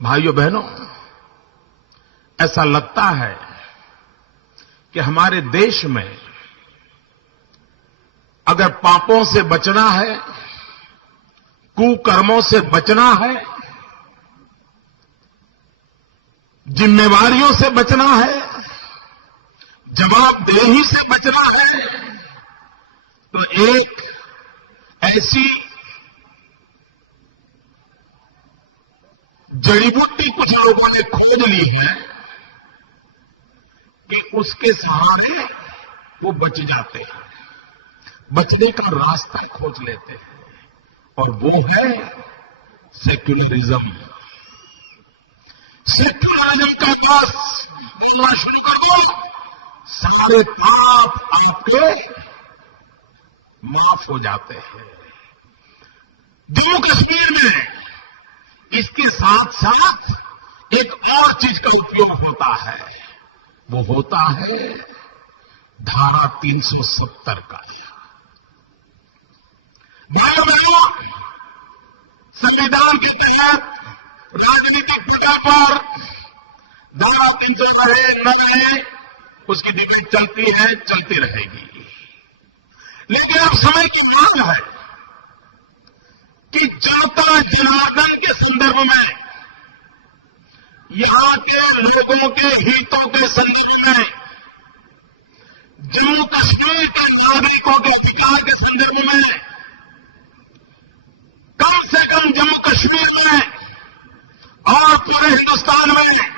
भाइयों बहनों, ऐसा लगता है कि हमारे देश में अगर पापों से बचना है, कुकर्मों से बचना है, जिम्मेवारियों से बचना है, जवाबदेही से बचना है, तो एक ऐसी जड़ी बूटी कुछ लोगों ने खोज ली है कि उसके सहारे वो बच जाते हैं, बचने का रास्ता खोज लेते हैं, और वो है सेक्युलरिज्म। सेक्युलरिज्म का बस बोलना शुरू कर दो, सारे पाप आपके माफ हो जाते हैं। जम्मू कश्मीर में इसके साथ साथ एक और चीज का उपयोग होता है, वो होता है धारा 370 का। भाइयों, संविधान के तहत राजनीतिक जगह पर धारा 300 रहे न रहे, उसकी डिबेट चलती है, चलती रहेगी। लेकिन अब समय की मांग है कि जनता जनार्दन के संदर्भ में, यहां के लोगों के हितों के संदर्भ में, जम्मू कश्मीर के नागरिकों के अधिकार के संदर्भ में, कम से कम जम्मू कश्मीर में और पूरे हिंदुस्तान में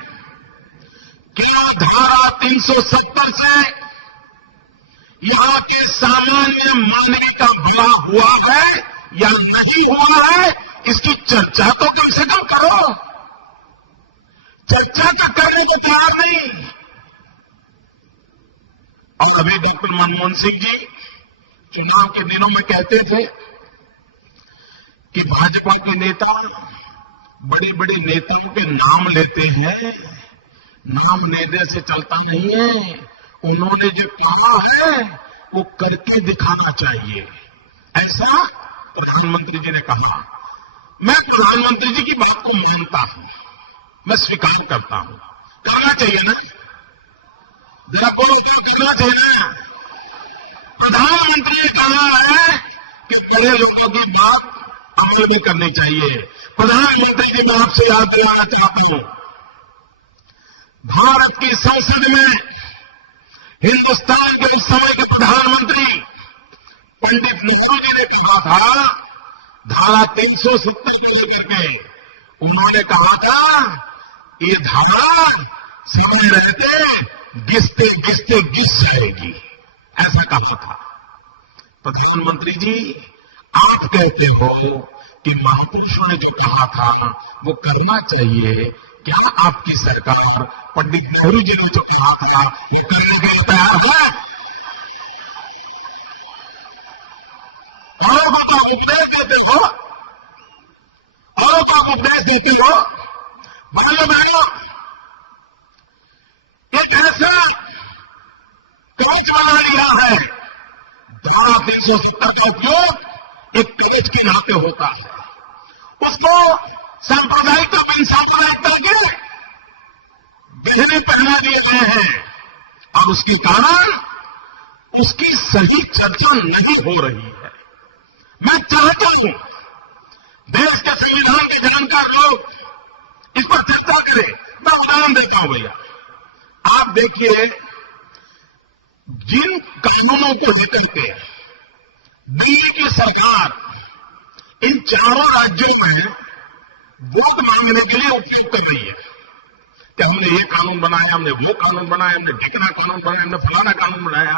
क्या धारा 370 से यहां के सामान्य मानवीय का भला हुआ है या नहीं हुआ है, इसकी चर्चा तो कम से कम करो। चर्चा तो करने को तैयार नहीं। और अभी डॉक्टर मनमोहन सिंह जी चुनाव के दिनों में कहते थे कि भाजपा के नेता बड़ी बड़ी नेताओं के नाम लेते हैं, नाम लेने से चलता नहीं है, उन्होंने जो कहा है वो करके दिखाना चाहिए, ऐसा प्रधानमंत्री जी ने कहा। मैं प्रधानमंत्री जी की बात को मानता हूं, मैं स्वीकार करता हूं, कहना चाहिए ना, जरा बोलो क्या कहना चाहिए ना। प्रधानमंत्री ने कहा है कि बड़े लोगों की बात अमल में करनी चाहिए। प्रधानमंत्री जी मैं आपसे याद दिलाना चाहता हूं, भारत की संसद में हिंदुस्तान के उस समय के प्रधानमंत्री पंडित नेहरू जी ने कहा था, धारा 370 को लेकर के उन्होंने कहा था ये धारा समय रहते घिसते घिसते घिस जाएगी, ऐसा कहा था। प्रधानमंत्री जी आप कहते हो कि महापुरुषों ने जो कहा था वो करना चाहिए, क्या आपकी सरकार पंडित नेहरू जी ने जो कहा था वो करने के लिए तैयार है? औरों को उपदेश देते हो, औरों को उपदेश देते हो। भाइयों बहनों, एक ऐसा कवच बना लिया है, धारा 370 का उपयोग एक कवच के नाते होता है, उसको सांप्रदायिकता में सांप्रदायिकता के गहरे पहना दिए गए हैं, और उसके कारण उसकी सही चर्चा नहीं हो रही है। मैं चाहता हूं देश के संविधान के जानकार लोग इस पर चर्चा करें। मैं उदाहरण देता हूं भैया, आप देखिए जिन कानूनों को लेकर के दिल्ली की सरकार इन चारों राज्यों में वोट मांगने के लिए उपयोग कर रही है कि हमने ये कानून बनाया, हमने वो कानून बनाया, हमने ढिकना कानून बनाया, हमने फलाना कानून बनाया।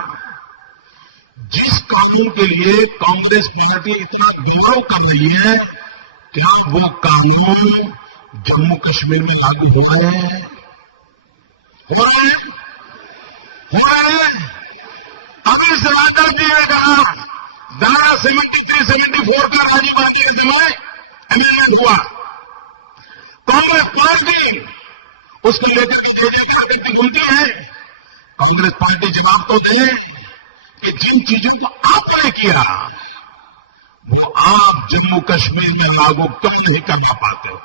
जिस कानून के लिए कांग्रेस पार्टी इतना गौरव कर रही है, क्या वो कानून जम्मू कश्मीर में लागू हो रहे हैं? हो रहे हैं। अभी सनातन जी ने कहा धारा 73-74 का राजीव गांधी के समय अमेंडमेंट हुआ, कांग्रेस पार्टी उसको लेकर के बोलती है। कांग्रेस पार्टी जवाब तो दे कि जिन चीजों को आपने किया वो आप जम्मू कश्मीर में लागू क्यों नहीं करना पाते हो।